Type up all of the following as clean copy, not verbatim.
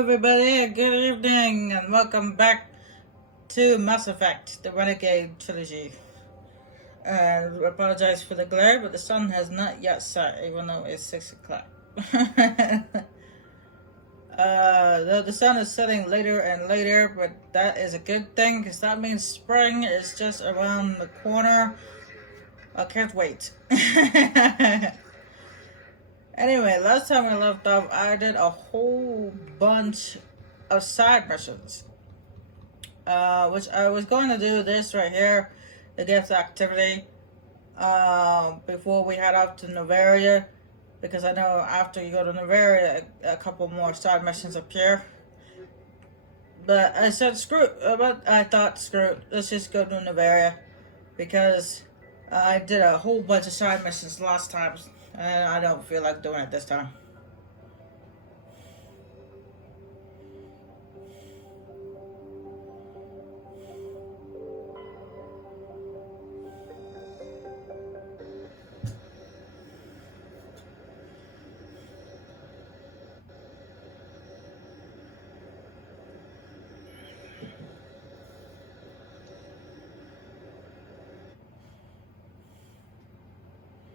everybody, good evening, and welcome back to Mass Effect, the Renegade Trilogy. And I apologize for the glare, but the sun has not yet set, even though it's 6 o'clock. Though the sun is setting later and later, but that is a good thing, because that means spring is just around the corner. I can't wait. Anyway, last time we left off, I did a whole bunch of side missions. Which I was going to do this right here, the gift activity, before we head off to Novaria, because I know after you go to Novaria, a couple more side missions appear. But I said screw it, but I thought screw it, let's just go to Novaria, because I did a whole bunch of side missions last time, and I don't feel like doing it this time.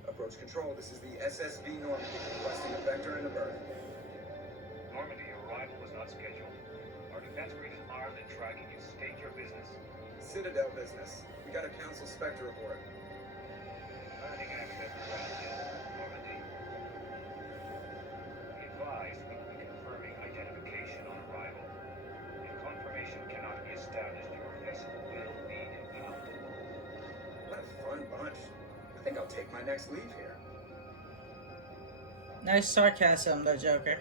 Approach control, this is the SSV Normandy, requesting a vector and a berth. Normandy, your arrival was not scheduled. Our defense grid is armed and tracking you. State your business. Citadel business. We got a Council Spectre aboard. Granting access to Normandy. Be advised, we will be confirming identification on arrival. If confirmation cannot be established, your vessel will be impounded. What a fun bunch. I think I'll take my next leave here. Nice sarcasm, though, Joker.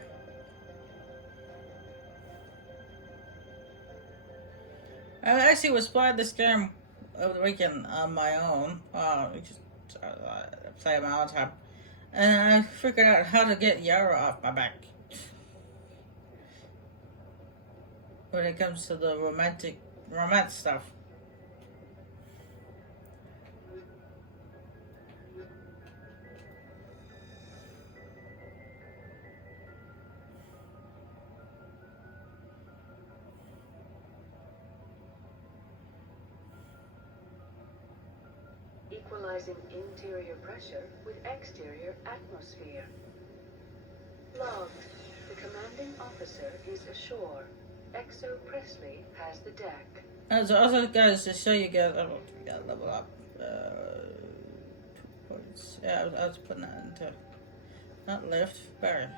I actually was playing this game over the weekend on my own. Just play on my own time, and I figured out how to get Yara off my back. When it comes to the romance stuff. Equalizing interior pressure with exterior atmosphere. Logged. The commanding officer is ashore. Exo Presley has the deck. So also, guys, just so you get level up. 2 points. Yeah, I was putting that into not lift, but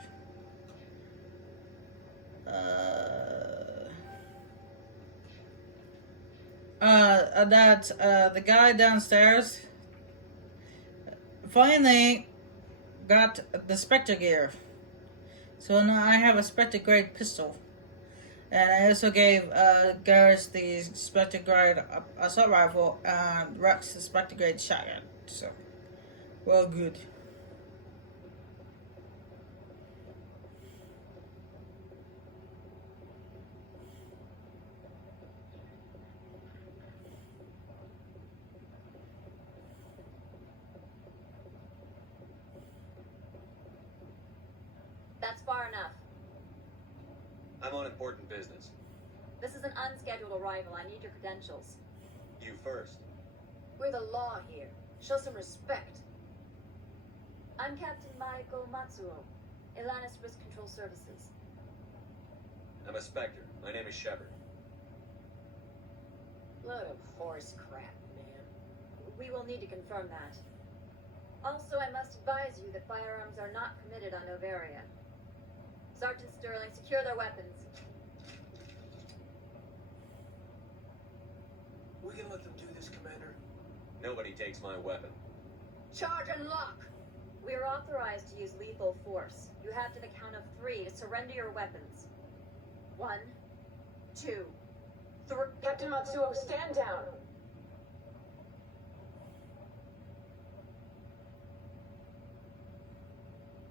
the guy downstairs finally got the Spectre gear. So now I have a Spectre grade pistol. And I also gave Garrus the Spectre grade assault rifle and Rex the Spectre grade shotgun. So, well, good. That's far enough. I'm on important business. This is an unscheduled arrival. I need your credentials. You first. We're the law here. Show some respect. I'm Captain Maiko Matsuo, Atlantis Risk Control Services. I'm a Spectre. My name is Shepard. Load of horse crap, man. We will need to confirm that. Also, I must advise you that firearms are not permitted on Novaria. Sergeant Sterling, secure their weapons. We can let them do this, Commander. Nobody takes my weapon. Charge and lock! We are authorized to use lethal force. You have to the count of 3 to surrender your weapons. 1, 2, 3. Captain Matsuo, stand down.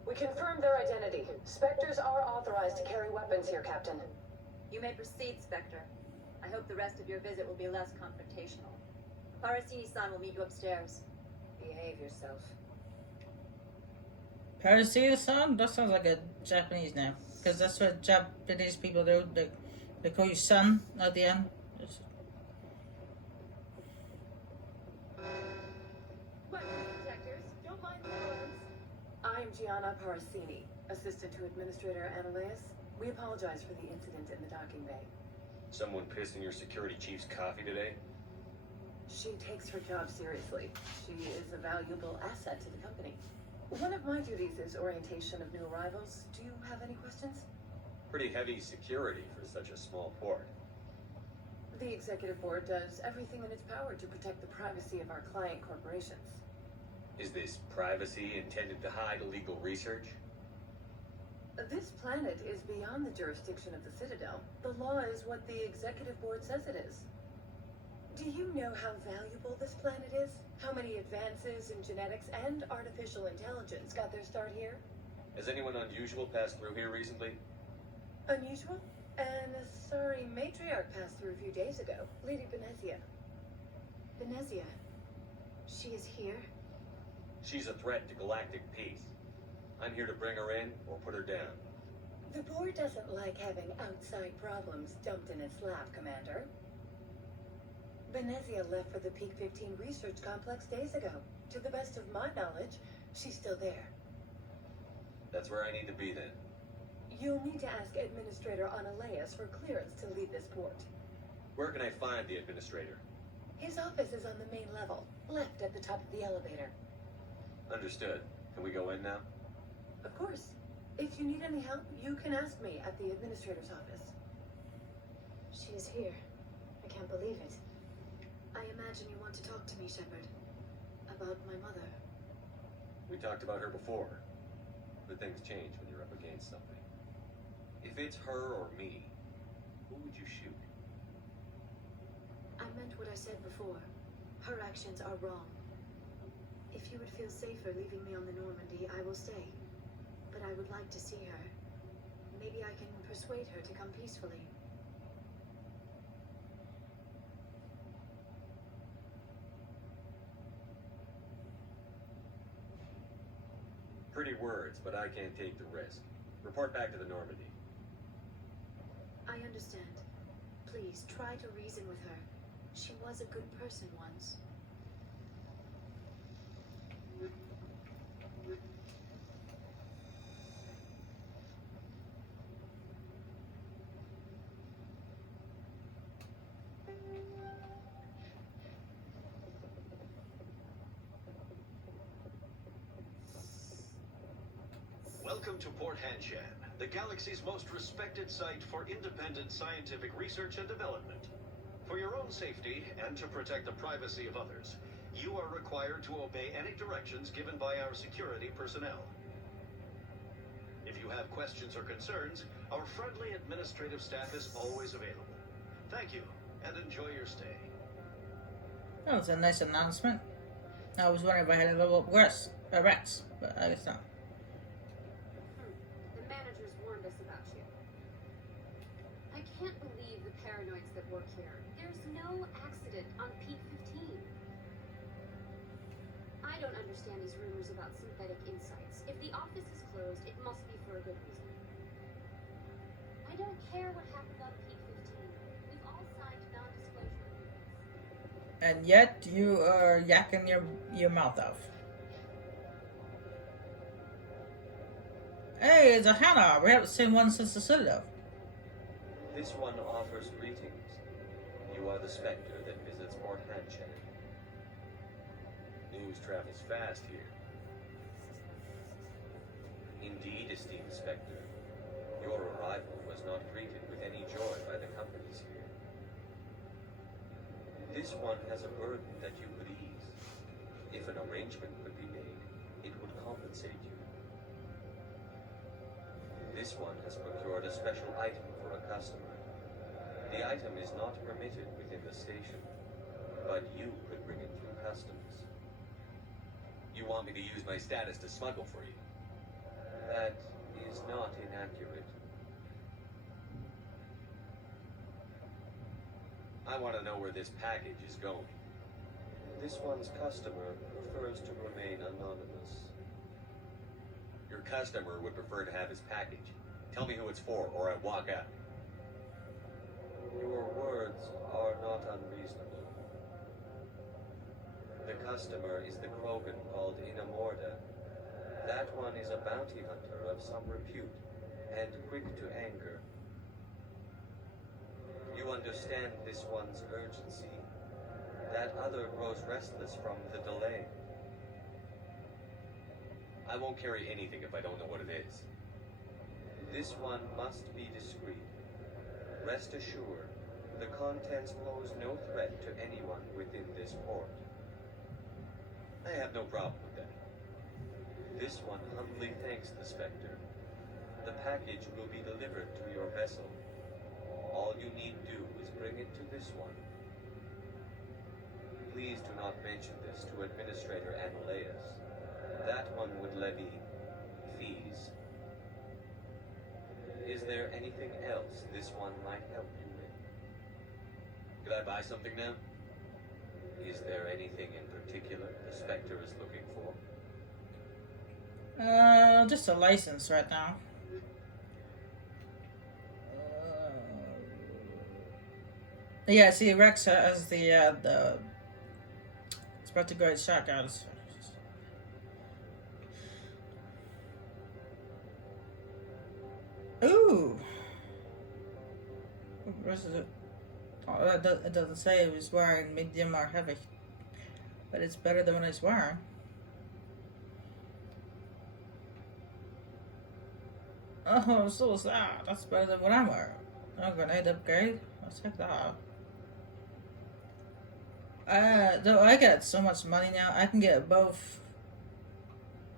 We confirmed their identity. Spectres are authorized to carry weapons here, Captain. You may proceed, Spectre. I hope the rest of your visit will be less confrontational. Parasini-san will meet you upstairs. Behave yourself. Parasita-san? That sounds like a Japanese name. because that's what Japanese people do. They call you son at the end. Weapons detectors, don't mind the alarms. I'm Gianna Parasini, assistant to Administrator Ananias. We apologize for the incident in the docking bay. Someone pissed in your security chief's coffee today? She takes her job seriously. She is a valuable asset to the company. One of my duties is orientation of new arrivals. Do you have any questions? Pretty heavy security for such a small port. The executive board does everything in its power to protect the privacy of our client corporations. Is this privacy intended to hide illegal research? This planet is beyond the jurisdiction of the Citadel. The law is what the executive board says it is. Do you know how valuable this planet is? How many advances in genetics and artificial intelligence got their start here? Has anyone unusual passed through here recently? Unusual? An sorry matriarch passed through a few days ago, Lady Benezia. Benezia? She is here? She's a threat to galactic peace. I'm here to bring her in or put her down. The board doesn't like having outside problems dumped in its lap, Commander. Benezia left for the Peak 15 research complex days ago. To the best of my knowledge, she's still there. That's where I need to be then. You'll need to ask Administrator Ananias for clearance to leave this port. Where can I find the administrator? His office is on the main level, left at the top of the elevator. Understood. Can we go in now? Of course. If you need any help, you can ask me at the administrator's office. She is here. I can't believe it. I imagine you want to talk to me, Shepard. About my mother. We talked about her before. But things change when you're up against something. If it's her or me, who would you shoot? I meant what I said before. Her actions are wrong. If you would feel safer leaving me on the Normandy, I will stay. But I would like to see her. Maybe I can persuade her to come peacefully. Pretty words, but I can't take the risk. Report back to the Normandy. I understand. Please, try to reason with her. She was a good person once. Welcome to Port Hanshan, the galaxy's most respected site for independent scientific research and development. For your own safety and to protect the privacy of others, you are required to obey any directions given by our security personnel. If you have questions or concerns, our friendly administrative staff is always available. Thank you, and enjoy your stay. That was a nice announcement. I was wondering if I had a little worse rats, but I guess not. The managers warned us about you. I can't believe the paranoids that work here. There's no accident on Peak 15. I don't understand these rumors about synthetic insights. If the office is closed, it must be for a good reason. I don't care what happened on Peak 15. We've all signed non-disclosure agreements. And yet you are yakking your mouth off. Hey, it's a Hannah. We have the same one since the Citadel. This one offers greetings. You are the Spectre that visits Port Hanshan. News travels fast here. Indeed, esteemed Spectre, your arrival was not greeted with any joy by the companies here. This one has a burden that you could ease. If an arrangement could be made, it would compensate you. This one has procured a special item for a customer. The item is not permitted within the station, but you could bring it through customs. You want me to use my status to smuggle for you? That is not inaccurate. I want to know where this package is going. This one's customer prefers to remain anonymous. Your customer would prefer to have his package Tell me who it's for, or I walk out. Your words are not unreasonable. The customer is the Krogan called Inamorda. That one is a bounty hunter of some repute, and quick to anger. You understand this one's urgency. That other grows restless from the delay. I won't carry anything if I don't know what it is. This one must be discreet. Rest assured, the contents pose no threat to anyone within this port. I have no problem with that. This one humbly thanks the Spectre. The package will be delivered to your vessel. All you need do is bring it to this one. Please do not mention this to Administrator Annaleus. That one would levy fees. Is there anything else this one might help you with? Could I buy something now? Is there anything in particular the Spectre is looking for? Just a license right now. Yeah, see, Rex has the Spectre Grade shotguns. Ooh. What is it? Oh, it doesn't say if he's wearing medium or heavy, but it's better than what he's wearing. Oh, so sad. That's better than what I'm wearing. Oh, grenade upgrade. Let's check that out. Though I get so much money now, I can get both.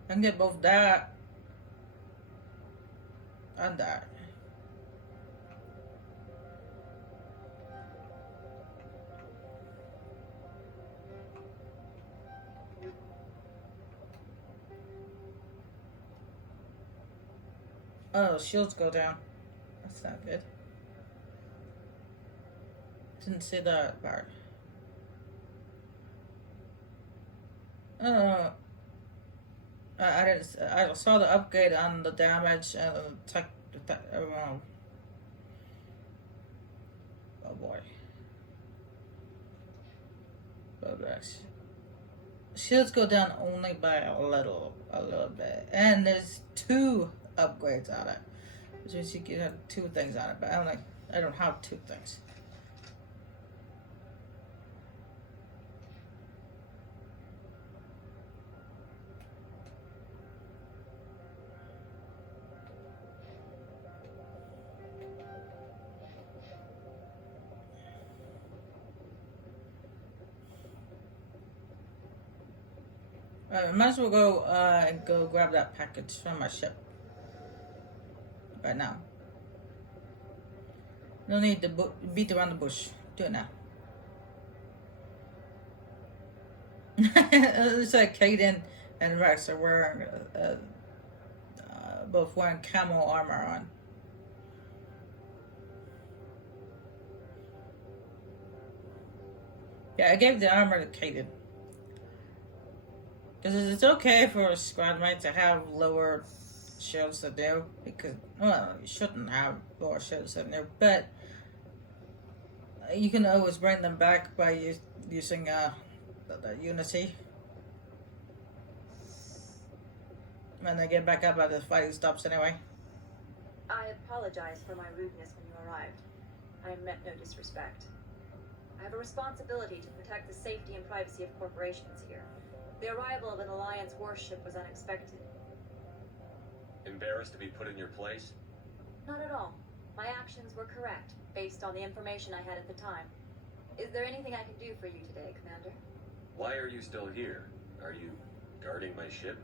I can get both that and that. Oh, shields go down. That's not good. Didn't see that part. I didn't. I saw the upgrade on the damage and the tech. Oh boy. But shields go down only by a little bit, and there's 2 upgrades on it, which means you can have 2 things on it. But I don't have 2 things. Might as well go and go grab that package from my ship right now. No need to beat around the bush. Do it now. It looks like Kaden and Rex are wearing both wearing camo armor on. Yeah, I gave the armor to Kaden. Because it's okay for a squad mate to have lower shields than you, because, well, you shouldn't have lower shields than you, but you can always bring them back by using the Unity. When they get back up after the fighting stops anyway. I apologize for my rudeness when you arrived. I meant no disrespect. I have a responsibility to protect the safety and privacy of corporations here. The arrival of an Alliance warship was unexpected. Embarrassed to be put in your place? Not at all. My actions were correct, based on the information I had at the time. Is there anything I can do for you today, Commander? Why are you still here? Are you guarding my ship?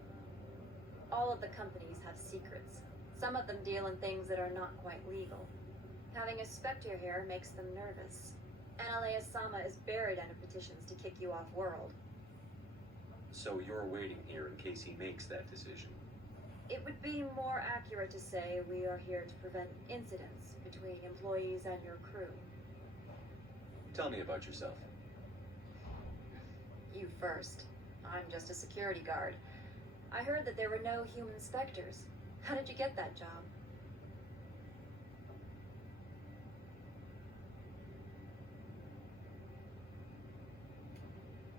All of the companies have secrets. Some of them deal in things that are not quite legal. Having a Spectre here makes them nervous. Annaleus Sama is buried under petitions to kick you off world. So you're waiting here in case he makes that decision? It would be more accurate to say we are here to prevent incidents between employees and your crew. Tell me about yourself. You first. I'm just a security guard. I heard that there were no human Spectres. How did you get that job?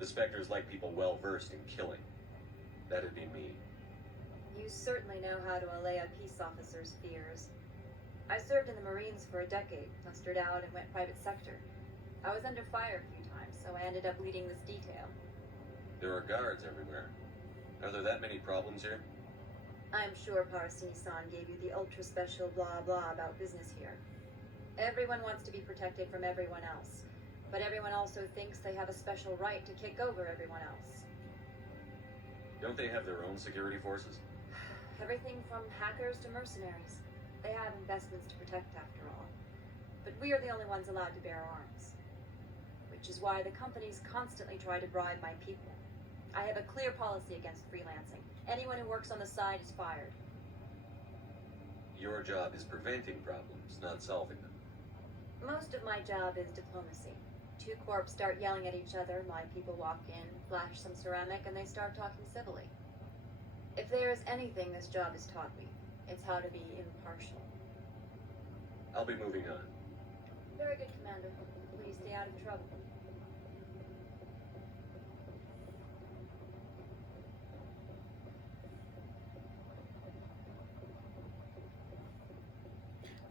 The Spectres like people well versed in killing. That'd be me. You certainly know how to allay a peace officer's fears. I served in the Marines for a decade, mustered out, and went private sector. I was under fire a few times, so I ended up leading this detail. There are guards everywhere. Are there that many problems here? I'm sure Parsini-san gave you the ultra-special blah-blah about business here. Everyone wants to be protected from everyone else, but everyone also thinks they have a special right to kick over everyone else. Don't they have their own security forces? Everything from hackers to mercenaries. They have investments to protect after all. But we are the only ones allowed to bear arms. Which is why the companies constantly try to bribe my people. I have a clear policy against freelancing. Anyone who works on the side is fired. Your job is preventing problems, not solving them. Most of my job is diplomacy. Two corps start yelling at each other, my people walk in, flash some ceramic, and they start talking civilly. If there is anything this job has taught me, it's how to be impartial. I'll be moving on. Very good, Commander. Please stay out of trouble.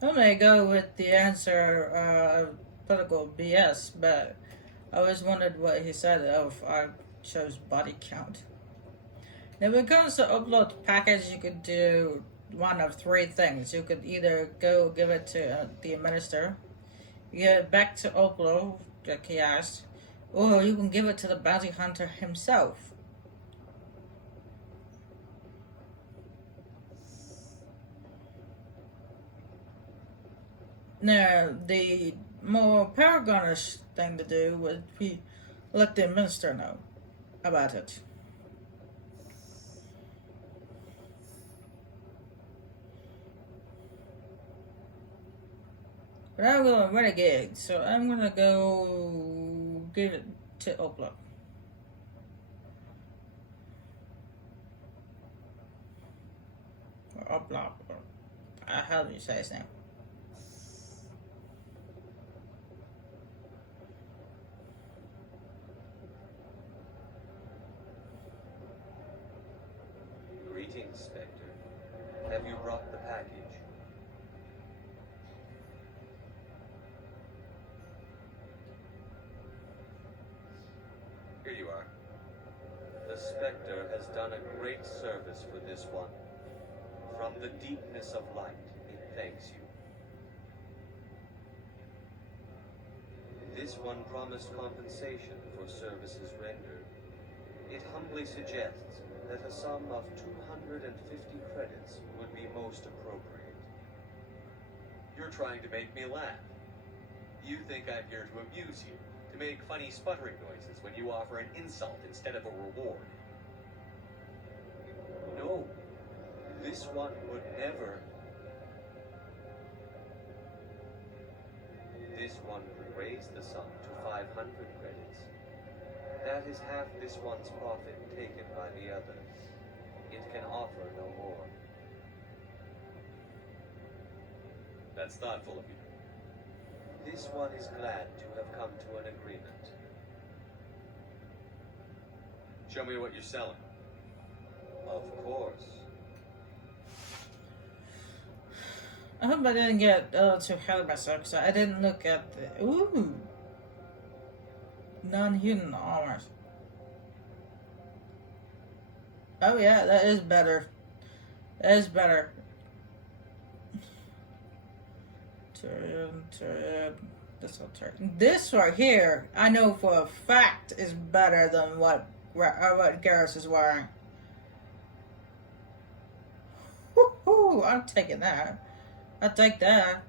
I may go with the answer, political BS, but I always wondered what he said of I chose body count. Now, when it comes to upload package, you could do one of three things. You could either go give it to the minister, you give it back to upload, like he asked, or you can give it to the bounty hunter himself. Now, the more paragonish thing to do would be let the minister know about it. But I'm going Renegade, so I'm gonna go give it to Opla. Or Opla. How do you say his name? Greetings, Spectre. Have you brought the package? Here you are. The Spectre has done a great service for this one. From the deepness of light, it thanks you. This one promised compensation for services rendered. It humbly suggests that a sum of 250 credits would be most appropriate. You're trying to make me laugh. You think I'm here to amuse you, to make funny sputtering noises when you offer an insult instead of a reward. No, this one would never. This one would raise the sum to 500 credits. That is half this one's profit taken by the others. It can offer no more. That's thoughtful of you. This one is glad to have come to an agreement. Show me what you're selling. Of course. I hope I didn't get too ahead of myself, because I didn't look at the... Ooh! Non-human armors. Oh yeah, that is better. That is better. This right here, I know for a fact is better than what Garrus is wearing. Woohoo! I'm taking that. I'll take that.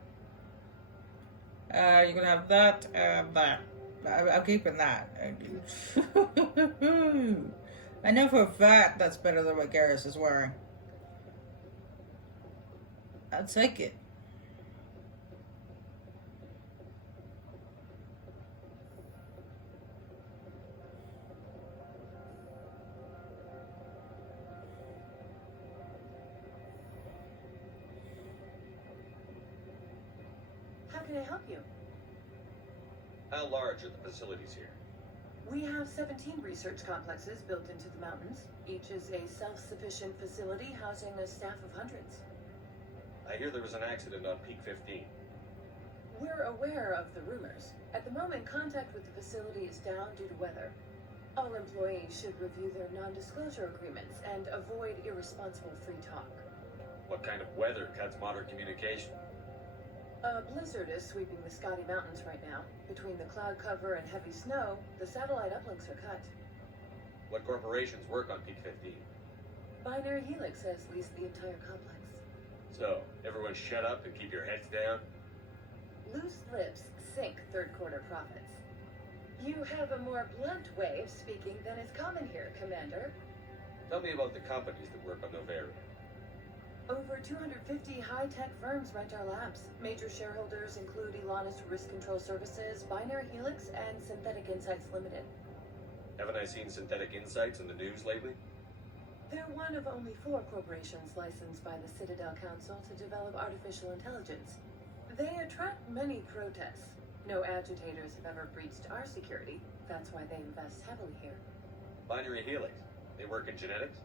You're gonna have that and that. I'm keeping that. I know for a fact that's better than what Garrus is wearing. I'll take it. How can I help you? How large are the facilities here? We have 17 research complexes built into the mountains. Each is a self-sufficient facility housing a staff of hundreds. I hear there was an accident on Peak 15. We're aware of the rumors. At the moment, contact with the facility is down due to weather. All employees should review their non-disclosure agreements and avoid irresponsible free talk. What kind of weather cuts modern communication? A blizzard is sweeping the Scotty Mountains right now. Between the cloud cover and heavy snow, the satellite uplinks are cut. What corporations work on Peak 15? Binary Helix has leased the entire complex. So, everyone shut up and keep your heads down? Loose lips sink third quarter profits. You have a more blunt way of speaking than is common here, Commander. Tell me about the companies that work on Novaria. Over 250 high-tech firms rent our labs. Major shareholders include Elanus Risk Control Services, Binary Helix, and Synthetic Insights Limited. Haven't I seen Synthetic Insights in the news lately? They're one of only 4 corporations licensed by the Citadel Council to develop artificial intelligence. They attract many protests. No agitators have ever breached our security. That's why they invest heavily here. Binary Helix. They work in genetics?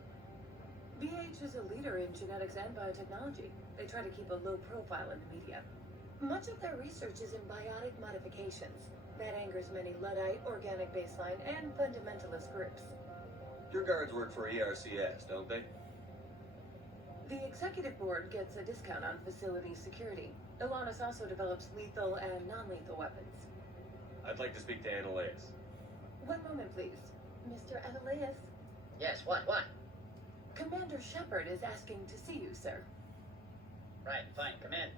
BH is a leader in genetics and biotechnology. They try to keep a low profile in the media. Much of their research is in biotic modifications. That angers many Luddite, organic baseline, and fundamentalist groups. Your guards work for ERCS, don't they? The executive board gets a discount on facility security. Elanus also develops lethal and non-lethal weapons. I'd like to speak to Annalise. One moment, please. Mr. Annalise? Yes, what? Commander Shepard is asking to see you, sir. Right, fine, come in.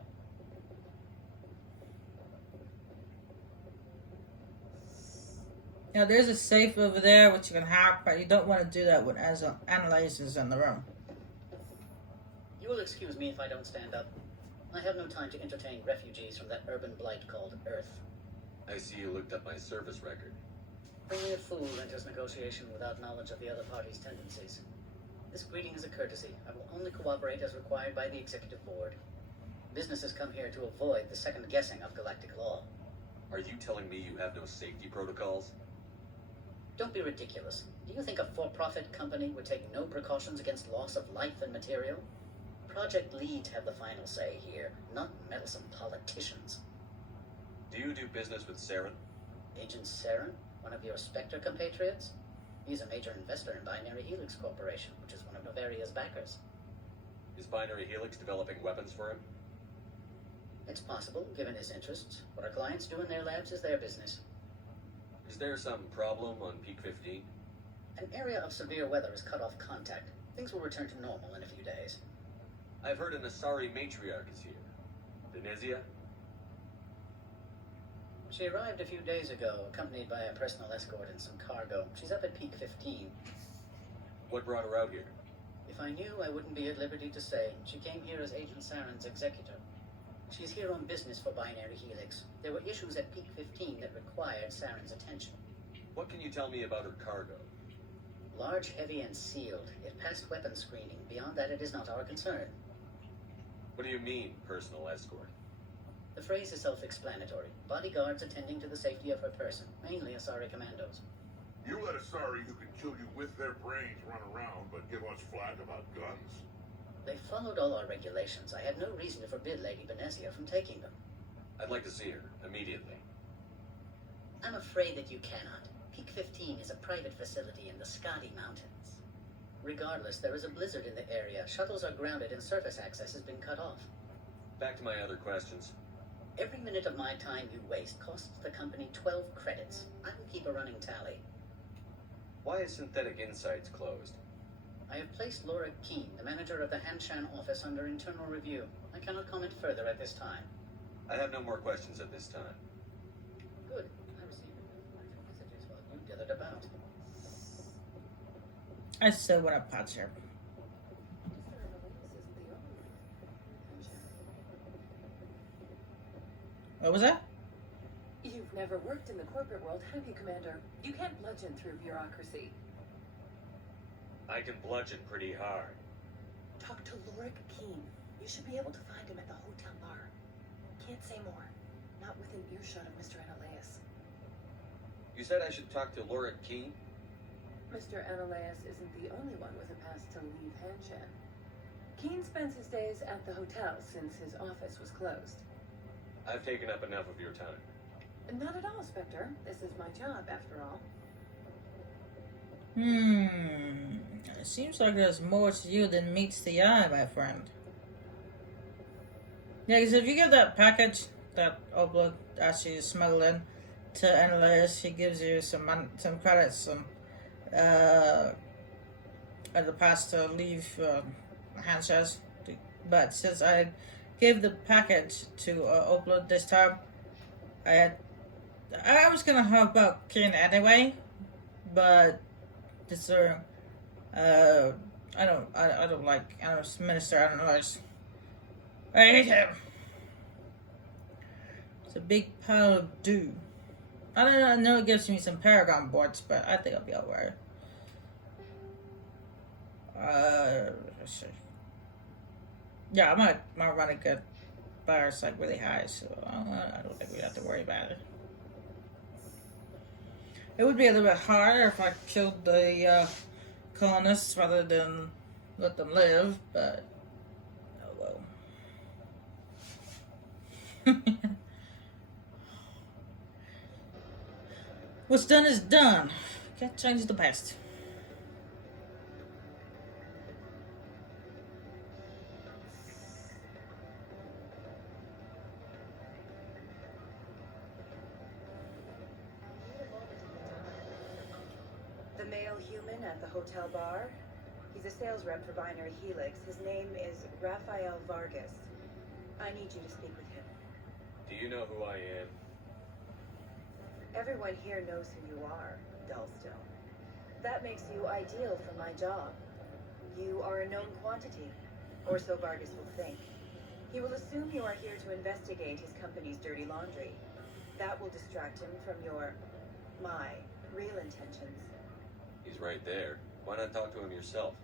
Now there's a safe over there which you can hack, but you don't want to do that when Annalise is in the room. You will excuse me if I don't stand up. I have no time to entertain refugees from that urban blight called Earth. I see you looked up my service record. Only a fool enters negotiation without knowledge of the other party's tendencies. This greeting is a courtesy. I will only cooperate as required by the executive board. Businesses come here to avoid the second guessing of galactic law. Are you telling me you have no safety protocols? Don't be ridiculous. Do you think a for-profit company would take no precautions against loss of life and material? Project leads have the final say here, not meddlesome politicians. Do you do business with Saren? Agent Saren, one of your Spectre compatriots? He's a major investor in Binary Helix Corporation, which is one of Novaria's backers. Is Binary Helix developing weapons for him? It's possible, given his interests. What our clients do in their labs is their business. Is there some problem on Peak 15? An area of severe weather has cut off contact. Things will return to normal in a few days. I've heard an Asari matriarch is here. Venezia? She arrived a few days ago, accompanied by a personal escort and some cargo. She's up at Peak 15. What brought her out here? If I knew, I wouldn't be at liberty to say. She came here as Agent Saren's executor. She's here on business for Binary Helix. There were issues at Peak 15 that required Saren's attention. What can you tell me about her cargo? Large, heavy, and sealed. It passed weapons screening. Beyond that, it is not our concern. What do you mean, personal escort? The phrase is self-explanatory. Bodyguards attending to the safety of her person, mainly Asari commandos. You let Asari who can kill you with their brains run around, but give us flack about guns? They followed all our regulations. I had no reason to forbid Lady Venezia from taking them. I'd like to see her, immediately. I'm afraid that you cannot. Peak 15 is a private facility in the Scotty Mountains. Regardless, there is a blizzard in the area. Shuttles are grounded and surface access has been cut off. Back to my other questions. Every minute of my time you waste costs the company 12 credits. I will keep a running tally. Why is Synthetic Insights closed? I have placed Laura Keene, the manager of the Hanshan office, under internal review. I cannot comment further at this time. I have no more questions at this time. Good. I received messages while you dithered about. I still want to patch her. What was that? You've never worked in the corporate world, have you, Commander? You can't bludgeon through bureaucracy. I can bludgeon pretty hard. Talk to Lorik Keene. You should be able to find him at the hotel bar. Can't say more. Not within earshot of Mr. Annalise. You said I should talk to Laura Key? Mr. Ananias isn't the only one with a pass to leave Hanshan. Keen spends his days at the hotel since his office was closed. I've taken up enough of your time. Not at all, Spectre. This is my job, after all. It seems like there's more to you than meets the eye, my friend. Yeah, because if you give that package that Oblook asks you to smuggle in to Ananias, he gives you some credits, some at the pass to leave Hansha's. But since I gave the package to Oblook this time, I was gonna help out Kane anyway, but this I don't like Minister Ananias. I hate him. It's a big pile of dew. I don't know. I know it gives me some Paragon boards, but I think I'll be alright. Let's see. Yeah, my Renegade bar is like really high, so I don't think we have to worry about it. It would be a little bit harder if I killed the colonists rather than let them live, but oh well. What's done is done. Can't change the past. The male human at the hotel bar. He's a sales rep for Binary Helix. His name is Rafael Vargas. I need you to speak with him. Do you know who I am? Everyone here knows who you are, Dullstone. That makes you ideal for my job. You are a known quantity, or so Vargas will think. He will assume you are here to investigate his company's dirty laundry. That will distract him from my real intentions. He's right there. Why not talk to him yourself?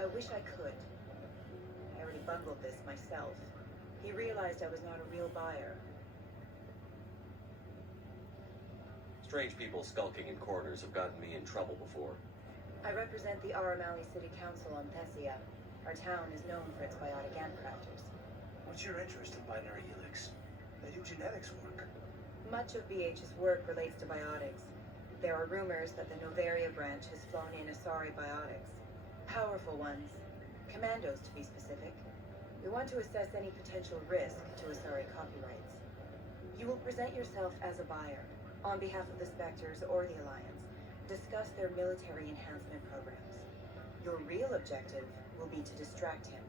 I wish I could. I already bungled this myself. He realized I was not a real buyer. Strange people skulking in corners have gotten me in trouble before. I represent the Aramali City Council on Thessia. Our town is known for its biotic crafters. What's your interest in Binary Helix? They do genetics work. Much of BH's work relates to biotics. There are rumors that the Novaria branch has flown in Asari biotics. Powerful ones. Commandos, to be specific. We want to assess any potential risk to Asari copyrights. You will present yourself as a buyer, on behalf of the Spectres or the Alliance. Discuss their military enhancement programs. Your real objective will be to distract him.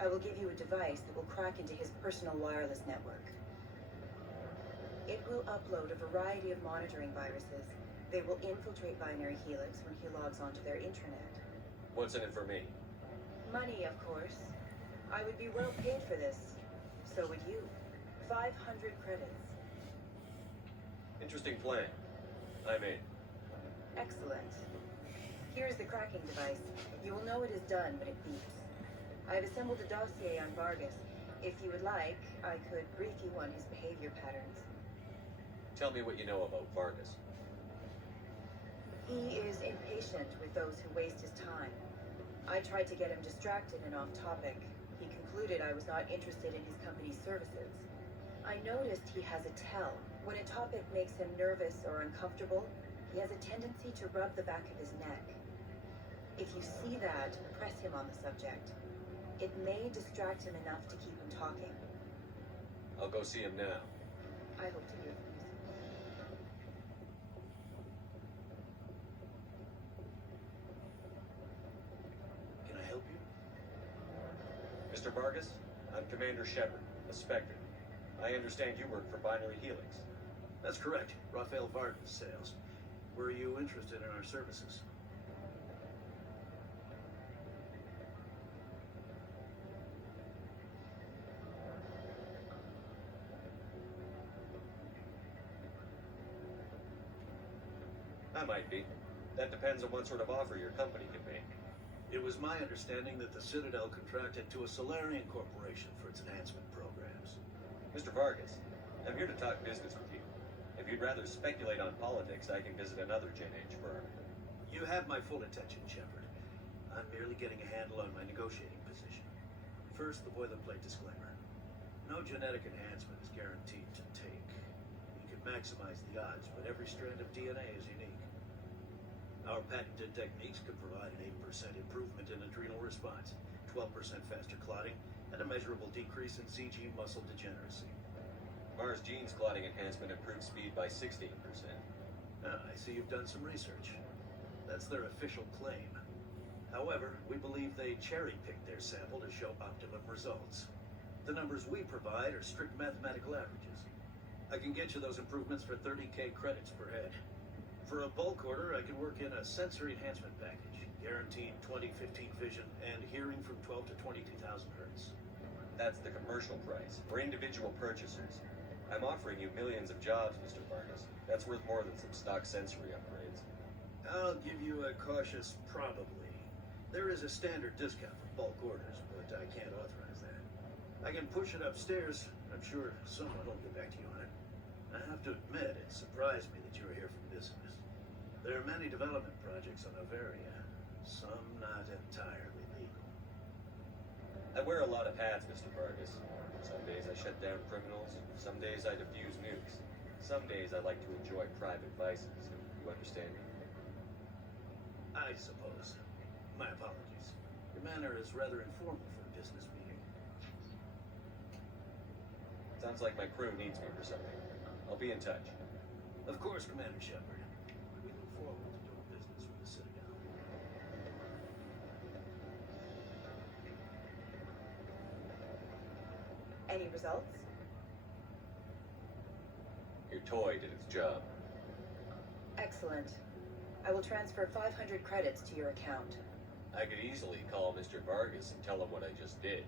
I will give you a device that will crack into his personal wireless network. It will upload a variety of monitoring viruses. They will infiltrate Binary Helix when he logs onto their intranet. What's in it for me? Money, of course. I would be well paid for this. So would you. 500 credits. Interesting plan. I'm in. Excellent. Here's the cracking device. You will know it is done when it beeps. I have assembled a dossier on Vargas. If you would like, I could brief you on his behavior patterns. Tell me what you know about Vargas. He is impatient with those who waste his time. I tried to get him distracted and off topic. He concluded I was not interested in his company's services. I noticed he has a tell. When a topic makes him nervous or uncomfortable, he has a tendency to rub the back of his neck. If you see that, press him on the subject. It may distract him enough to keep him talking. I'll go see him now. I hope to hear from you soon. Can I help you? Mr. Vargas, I'm Commander Shepard, a Spectre. I understand you work for Binary Helix. That's correct. Rafael Vargas sales. Were you interested in our services? I might be. That depends on what sort of offer your company can make. It was my understanding that the Citadel contracted to a Solarian corporation for its enhancement programs. Mr. Vargas, I'm here to talk business with you. If you'd rather speculate on politics, I can visit another Gen Age firm. You have my full attention, Shepard. I'm merely getting a handle on my negotiating position. First, the boilerplate disclaimer. No genetic enhancement is guaranteed to take. You can maximize the odds, but every strand of DNA is unique. Our patented techniques can provide an 8% improvement in adrenal response, 12% faster clotting, and a measurable decrease in CG muscle degeneracy. Mars Gene's clotting enhancement improves speed by 16%. I see you've done some research. That's their official claim. However, we believe they cherry-picked their sample to show optimum results. The numbers we provide are strict mathematical averages. I can get you those improvements for 30K credits per head. For a bulk order, I can work in a sensory enhancement package, guaranteed 20/15 vision and hearing from 12 to 22,000 hertz. That's the commercial price. For individual purchasers, I'm offering you millions of jobs, Mr. Vargas. That's worth more than some stock sensory upgrades. I'll give you a cautious probably. There is a standard discount for bulk orders, but I can't authorize that. I can push it upstairs. I'm sure someone will get back to you on it. I have to admit, it surprised me that you were here for business. There are many development projects on Overia, some not entirely legal. I wear a lot of hats, Mr. Vargas. Some days I shut down criminals, some days I defuse nukes. Some days I like to enjoy private vices. You understand me? I suppose. My apologies. Your manner is rather informal for a business meeting. Sounds like my crew needs me for something. I'll be in touch. Of course, Commander Shepard. We look forward to doing business with the Citadel. Any results? Your toy did its job. Excellent. I will transfer 500 credits to your account. I could easily call Mr. Vargas and tell him what I just did.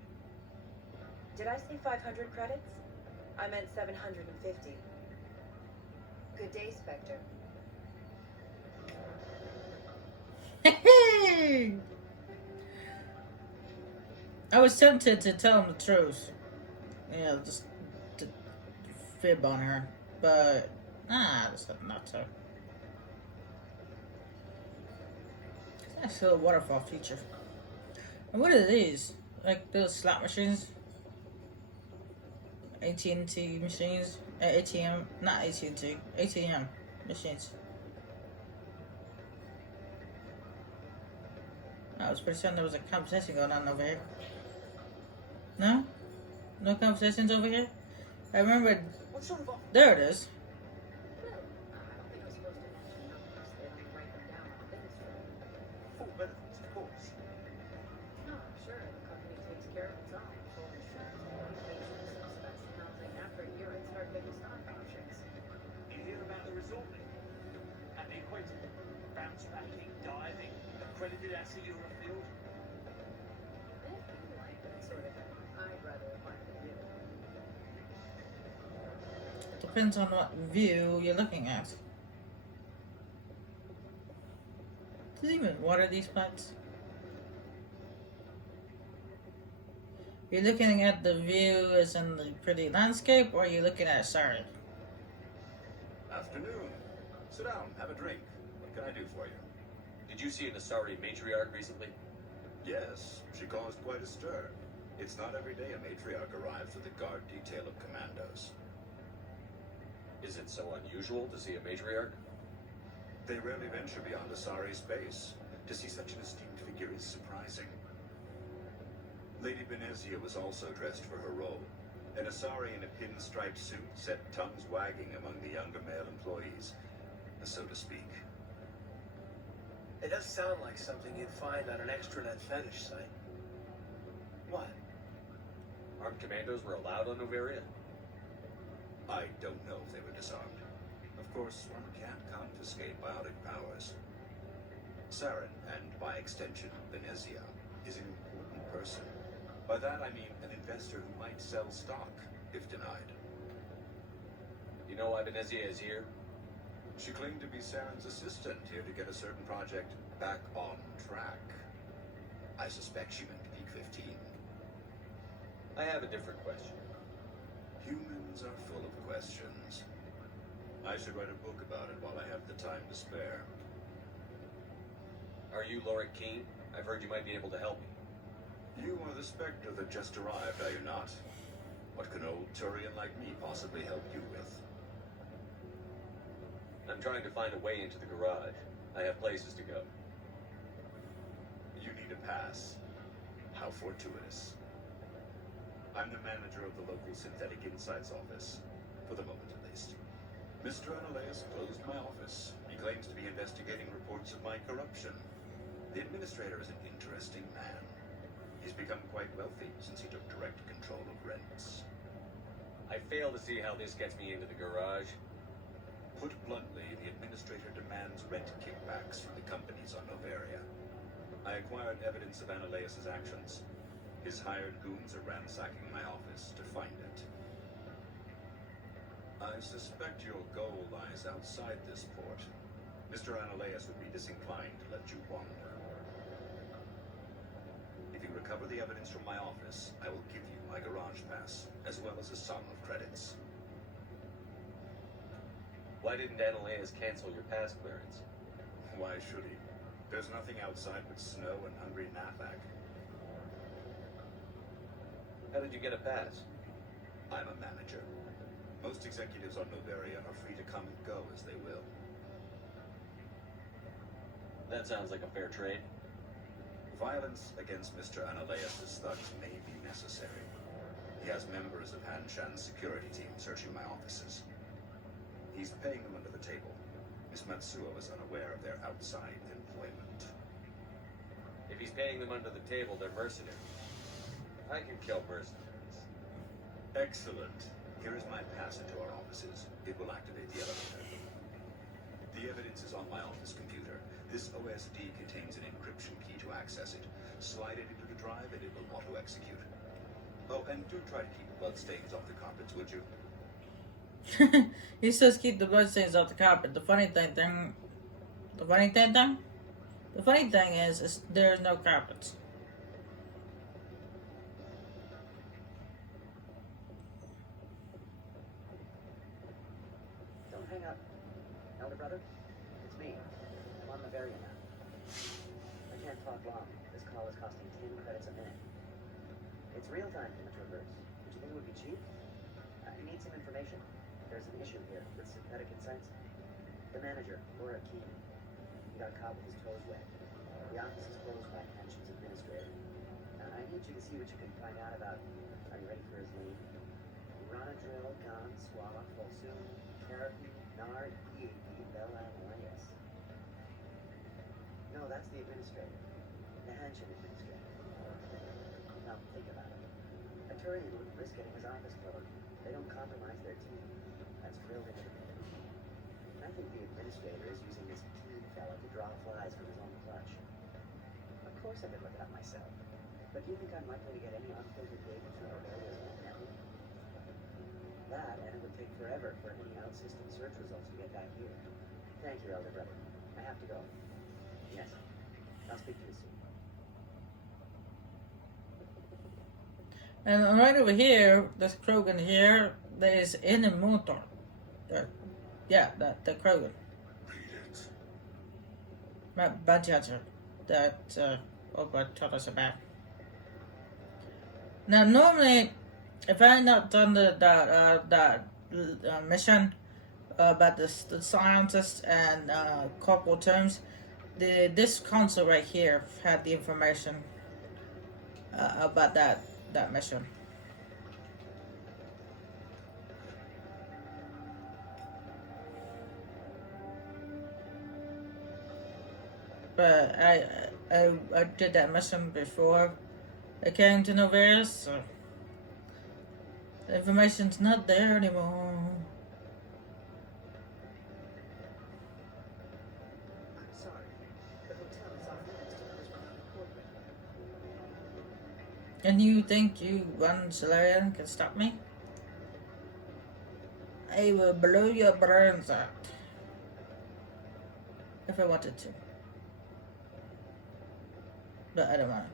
Did I say 500 credits? I meant 750. Good day, Spectre. I was tempted to tell him the truth. Yeah, just to fib on her. But, that's not so. That's still a waterfall feature. And what are these? Like those slot machines? AT&T machines? ATM? Not AT&T. ATM machines. I was pretty certain there was a conversation going on over here. No? No conversations over here? I remember... What sort of There it is. full benefits, of course? No, sure, the company takes care of its own. Full insurance, medication, suspects, housing. After a year, it started getting stock options. You hear about the resort and the equator? Bounce backing, diving, accredited asset Eurofield. If you like that sort of thing, I'd rather apply for you. Depends on what view you're looking at. Does it even water these plants? You're looking at the view as in the pretty landscape, or are you looking at Sorry? Afternoon. Sit down, have a drink. What can I do for you? Did you see an Asari matriarch recently? Yes, she caused quite a stir. It's not every day a matriarch arrives with a guard detail of commandos. Is it so unusual to see a matriarch? They rarely venture beyond Asari space. To see such an esteemed figure is surprising. Lady Benezia was also dressed for her role. An Asari in a pinstripe suit set tongues wagging among the younger male employees, so to speak. It does sound like something you'd find on an extranet fetish site. What? Armed commandos were allowed on Noveria? I don't know if they were disarmed. Of course, one can't confiscate biotic powers. Saren, and by extension, Benezia, is an important person. By that I mean an investor who might sell stock, if denied. You know why Benezia is here? She claimed to be Saren's assistant, here to get a certain project back on track. I suspect she meant Peak 15. I have a different question. Humans are full of questions. I should write a book about it while I have the time to spare. Are you Lorik Keen? I've heard you might be able to help me. You are the Spectre that just arrived, are you not? What can old Turian like me possibly help you with? I'm trying to find a way into the garage. I have places to go. You need a pass. How fortuitous. I'm the manager of the local Synthetic Insights office. For the moment, at least. Mr. Analeas closed my office. He claims to be investigating reports of my corruption. The administrator is an interesting man. He's become quite wealthy since he took direct control of rents. I fail to see how this gets me into the garage. Put bluntly, the administrator demands rent kickbacks from the companies on Novaria. I acquired evidence of Analeas' actions. His hired goons are ransacking my office to find it. I suspect your goal lies outside this port. Mr. Analeas would be disinclined to let you wander. If you recover the evidence from my office, I will give you my garage pass, as well as a sum of credits. Why didn't Analeas cancel your pass clearance? Why should he? There's nothing outside but snow and hungry Nafak. How did you get a pass? I'm a manager. Most executives on Novaria are free to come and go as they will. That sounds like a fair trade. Violence against Mr. Analeas' thugs may be necessary. He has members of Hanshan's security team searching my offices. He's paying them under the table. Miss Matsuo is unaware of their outside employment. If he's paying them under the table, they're mercenaries. I can kill mercenaries. Excellent. Here is my pass into our offices. It will activate the elevator. The evidence is on my office computer. This OSD contains an encryption key to access it. Slide it into the drive and it will auto-execute. Oh, and do try to keep bloodstains off the carpets, would you? He says keep the bloodstains off the carpet. The funny thing is there's no carpets. Don't hang up. Elder brother, it's me. I'm on Bavaria now. I can't talk long. This call is costing 10 credits a minute. It's real-time image reverse. Would you think it would be cheap? I need some information. There's an issue here with Synthetic Insights. The manager, Laura Keen, he got caught with his toes wet. The office is closed by Hanshan's administrator. I need you to see what you can find out about. Are you ready for his name? Ronadrill, Gon, Swallow, Folsum, Karapi, Nard, Eap, Bella, Elias. No, that's the administrator. The Hanshan administrator. Now, think about it. A Turian wouldn't risk getting his office closed. They don't compromise their team. That's drilled into the pin. I think the administrator is using this Keen fella to draw flies from his own clutch. Of course I could look it up myself. But do you think I'm likely to get any unfiltered data through our areas of network? That, and it would take forever for any out-system search results to get back here. Thank you, Elder Brother. I have to go. Yes. I'll speak to you soon. And right over here, this Krogan here, there's in the motor. Yeah, the Krogan. Badger that Oprah taught us about. Now, normally, if I had not done that mission about the scientists and corporal terms, this console right here had the information about that mission. But I did that mission before I came to Novaria, so the information's not there anymore. I'm sorry. The hotel is off limits to those around the corporate. And you think you, one Solarian, can stop me? I will blow your brains out. If I wanted to. But I don't want to.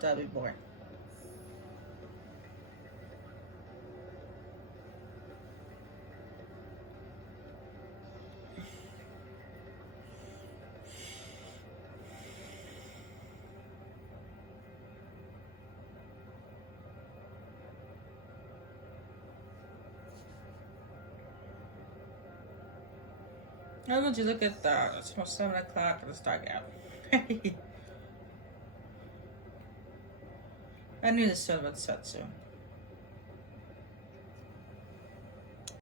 That'd be boring. Why would you look at that? It's almost 7 o'clock and it's dark out. I knew this show would set soon.